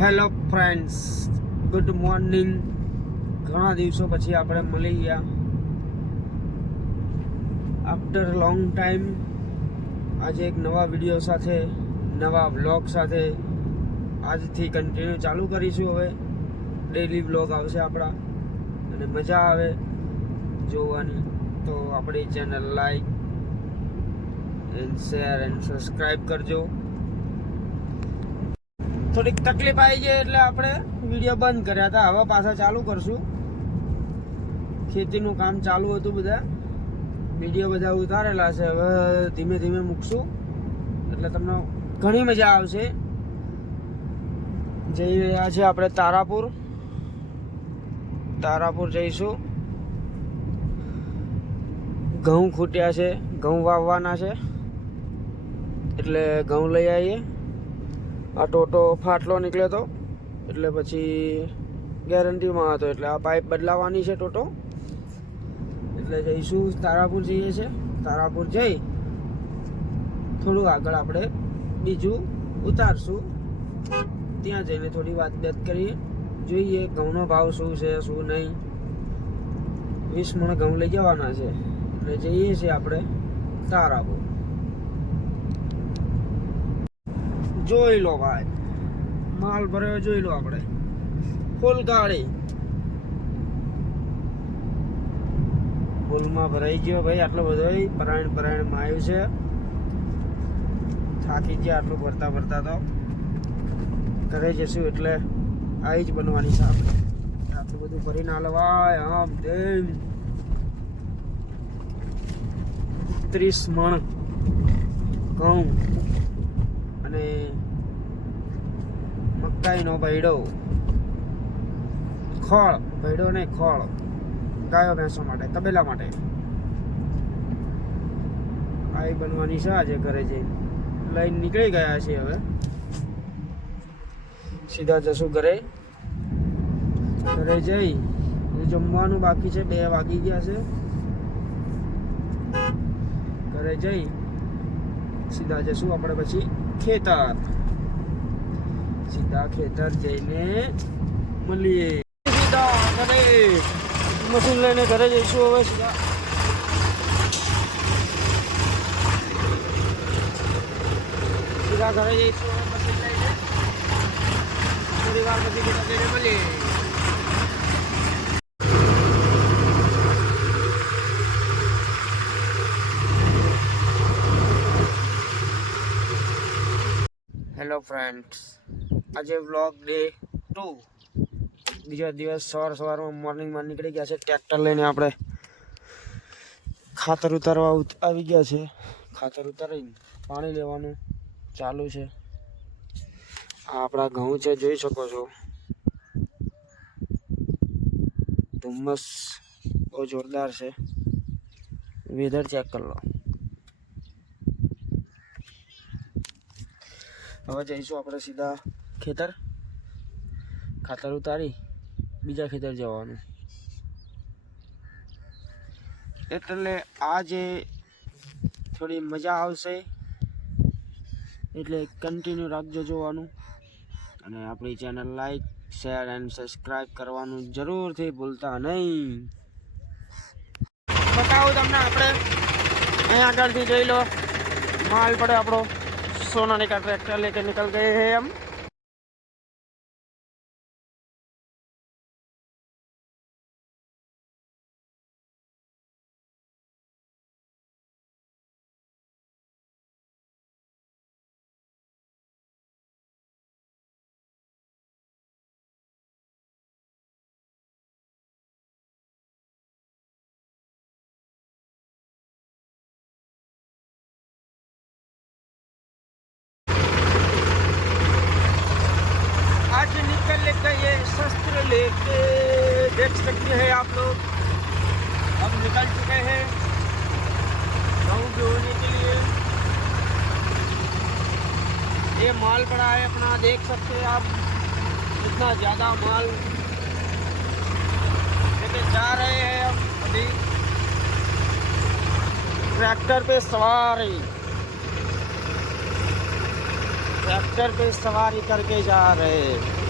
Hello friends, good morning. ઘણા દિવસો પછી આપણે મળી ગયા આફ્ટર લોંગ ટાઈમ. આજે એક નવા વિડીયો સાથે, નવા વ્લોગ સાથે આજથી કન્ટિન્યુ ચાલુ કરીશું. હવે ડેઈલી વ્લોગ આવશે આપણા, અને મજા આવે જોવાની. તો આપણી channel like and share and subscribe કરજો. થોડીક તકલીફ આવી છે એટલે આપણે વિડીયો બંધ કર્યા હતા. હવે પાછા ચાલુ કરશું. ખેતીનું કામ ચાલુ હતું, બધા વિડીયો બધા ઉતારેલા છે. હવે ધીમે ધીમે મૂકશું એટલે તમને ઘણી મજા આવશે. જઈ રહ્યા છે આપણે તારાપુર જઈશું. ઘઉં ખૂટ્યા છે, ઘઉં વાવવાના છે એટલે ઘઉં લઈ આવીએ. આ ટોટો ફાટલો નીકળ્યો હતો એટલે પછી ગેરંટીમાં હતો, એટલે આ પાઇપ બદલાવાની છે ટોટો. એટલે જઈશું, તારાપુર જઈએ છીએ. તારાપુર જઈ થોડું આગળ આપણે બીજું ઉતારશું. ત્યાં જઈને થોડી વાત કરીએ, જોઈએ ઘઉંનો ભાવ શું છે શું નહીં. 20 મણ ઘઉં લઈ જવાના છે એટલે જઈએ છીએ આપણે તારાપુર. જોઈ લો ભાઈ, માલ ભર્યો જોઈ લો આપણે, ફૂલ ગાડી ફૂલમાં ભરાઈ ગયો ભાઈ. આટલો બધો પરાયણમાં આવ્યું છે. થાકી ગયા આટલું ભરતા તો. ઘરે જશું એટલે આવી જ બનવાની છે આપણે. આટલું બધું ભરીને હાલવાય આમ તેમ. 30 મણ ઘઉં અને મકાઈનો ભૈડો, ભૈડો ને ખોળ, ગાયો ભેંસો માટે, તબેલા માટે આવી બનવાની છે. આજે ઘરે જઈ લઈને નીકળી ગયા છે. હવે સીધા જશું ઘરે જઈ જમવાનું બાકી છે. 2 વાગી ગયા છે. ઘરે જઈ સીધા જશું આપણે પછી સીધા ખેતર જઈને મળીએ. સીધા ઘરે મશીન લઈને ઘરે જઈશું. હવે સીધા ઘરે જઈશું મશીન લઈને. થોડી વાર પછી ખેતર જઈને મળીએ. હેલો ફ્રેન્ડ્સ, આજે વ્લોગ ડે 2, બીજો દિવસ. સવારમાં મોર્નિંગમાં નીકળી ગયા છે. ટ્રેક્ટર લઈને આપણે ખાતર ઉતારવા આવી ગયા છે. ખાતર ઉતારીને પાણી લેવાનું ચાલુ છે. આ આપણા ઘઉં છે, જોઈ શકો છો. ધુમ્મસ બહુ જોરદાર છે. વેધર ચેક કરી લો. હવે જઈશું આપણે સીધા ખાતર ઉતારી બીજા ખેતર જવાનું. એટલે આજે થોડી મજા આવશે, એટલે કન્ટિન્યુ રાખજો જોવાનું. અને આપણી channel like share and subscribe કરવાનું જરૂરથી ભૂલતા નહીં. બતાવું તમને, આપણે અહીં આગળથી જોઈ લો. માલ પડે આપણો सोनाने का ट्रैक्टर लेके निकल गए हैं हम. ये शस्त्र लेके देख सकते हैं आप लोग. हम निकल चुके हैं गेहूं बोने के लिए. ये माल पड़ा है अपना, देख सकते हैं आप कितना ज़्यादा माल लेके जा रहे हैं हम अभी. ट्रैक्टर पे सवारी करके जा रहे हैं.